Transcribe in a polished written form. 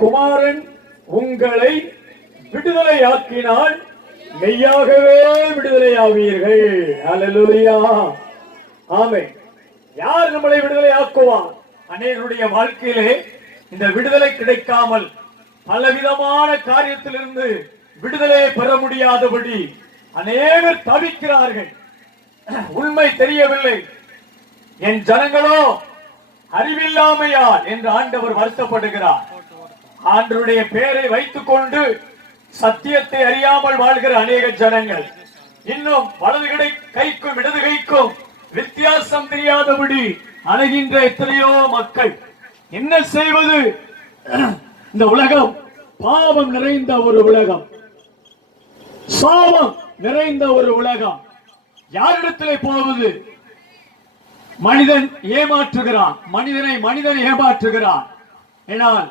குமாரன் உங்களை விடுதலையாக்கினால் மெய்யாகவே விடுதலையாவீர்கள். அல்லேலூயா, ஆமென். யார் நம்மளை விடுதலையாக்குவார்? அநேகருடைய வாழ்க்கையிலே இந்த விடுதலை கிடைக்காமல் பலவிதமான காரியத்திலிருந்து விடுதலையை பெற முடியாதபடி அநேகர் தவிக்கிறார்கள். உண்மை தெரியவில்லை, என் ஜனங்களோ அறிவில்லாமையால் என்று ஆண்டவர் வருத்தப்படுகிறார். ஆண்டவருடைய பெயரை வைத்துக் கொண்டு சத்தியத்தை அறியாமல் வாழ்கிற அநேக ஜனங்கள், இன்னும் வலது கைக்கும் இடது கைக்கும் வித்தியாசம் தெரியாதபடி அணுகின்ற எத்தனையோ மக்கள். என்ன செய்வது? இந்த உலகம் பாவம் நிறைந்த ஒரு உலகம், சாபம் நிறைந்த ஒரு உலகம். யாரிடத்திலே போவது? மனிதன் ஏமாற்றுகிறான், மனிதனை மனிதன் ஏமாற்றுகிறான். ஏனால்